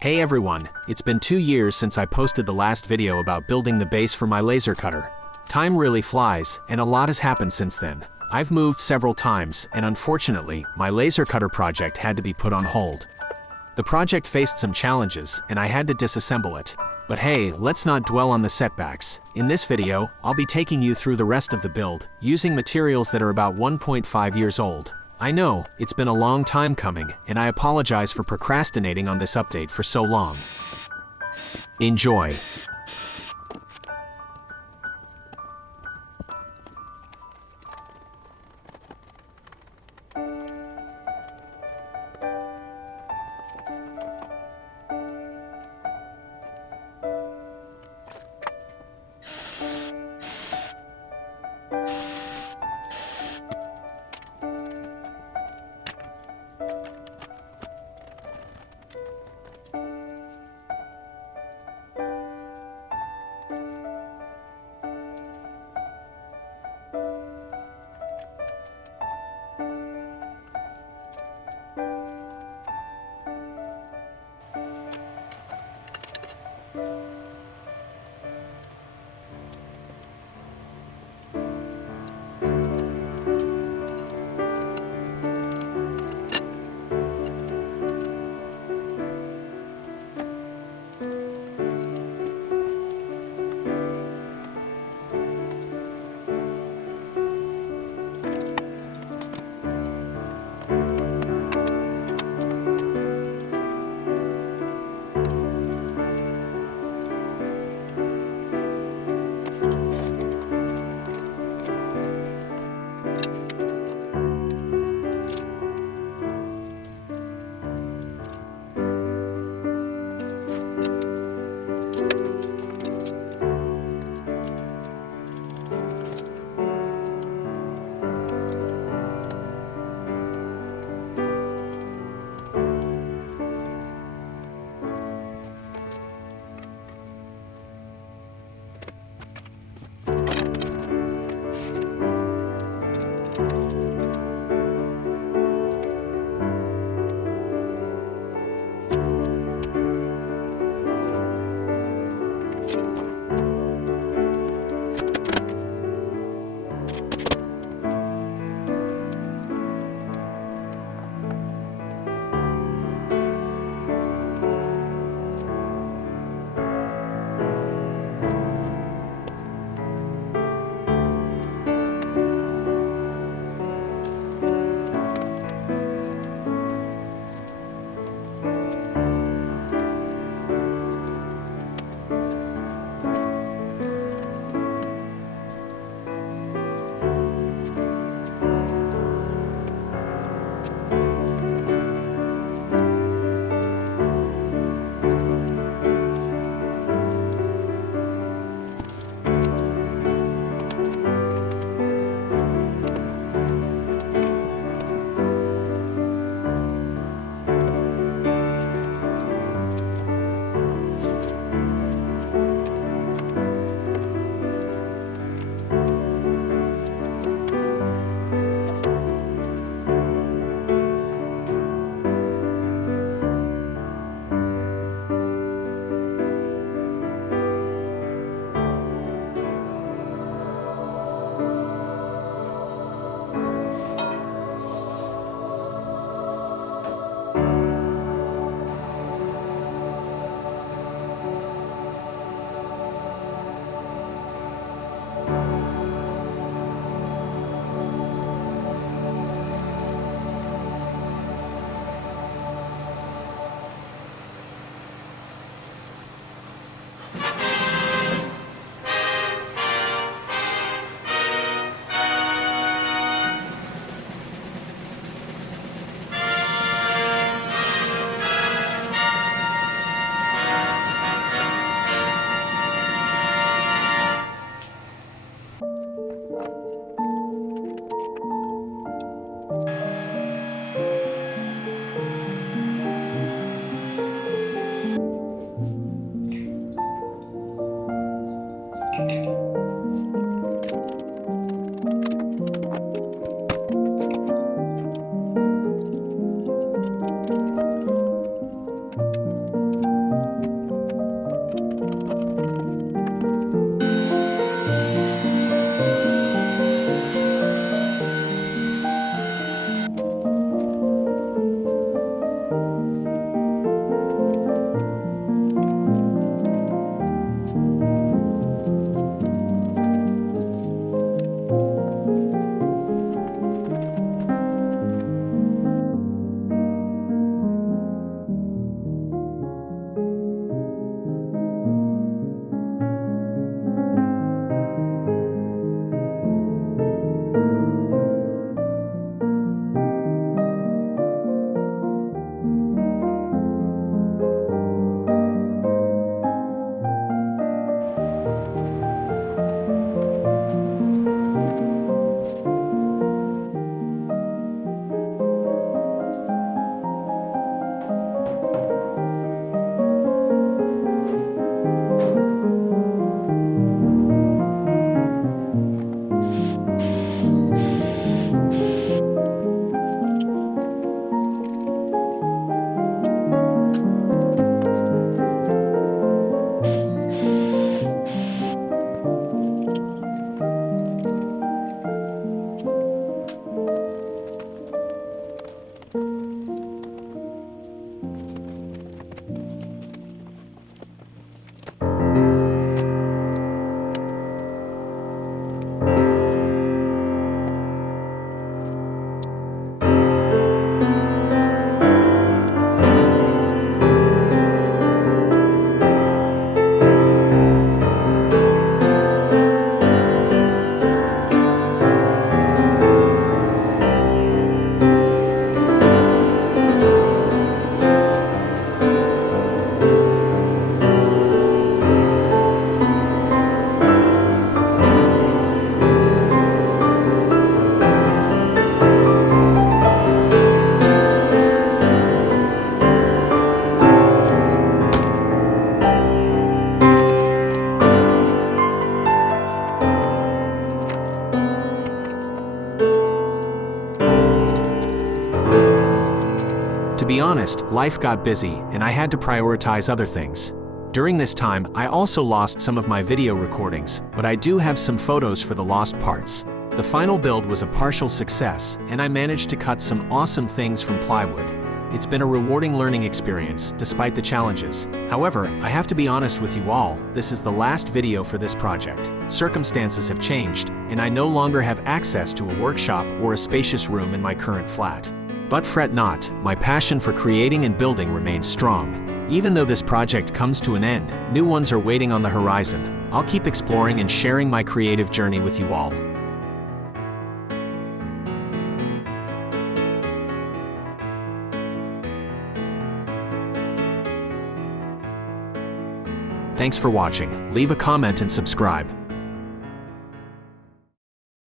Hey everyone, it's been 2 years since I posted the last video about building the base for my laser cutter. Time really flies, and a lot has happened since then. I've moved several times, and unfortunately, my laser cutter project had to be put on hold. The project faced some challenges, and I had to disassemble it. But hey, let's not dwell on the setbacks. In this video, I'll be taking you through the rest of the build, using materials that are about 1.5 years old. I know, it's been a long time coming, and I apologize for procrastinating on this update for so long. Enjoy! life got busy and I had to prioritize other things. During this time, I also lost some of my video recordings, but I do have some photos for the lost parts. The final build was a partial success, and I managed to cut some awesome things from plywood. It's been a rewarding learning experience, despite the challenges. However, I have to be honest with you all, this is the last video for this project. Circumstances have changed, and I no longer have access to a workshop or a spacious room in my current flat. But fret not, my passion for creating and building remains strong. Even though this project comes to an end, new ones are waiting on the horizon. I'll keep exploring and sharing my creative journey with you all. Thanks for watching. Leave a comment and subscribe.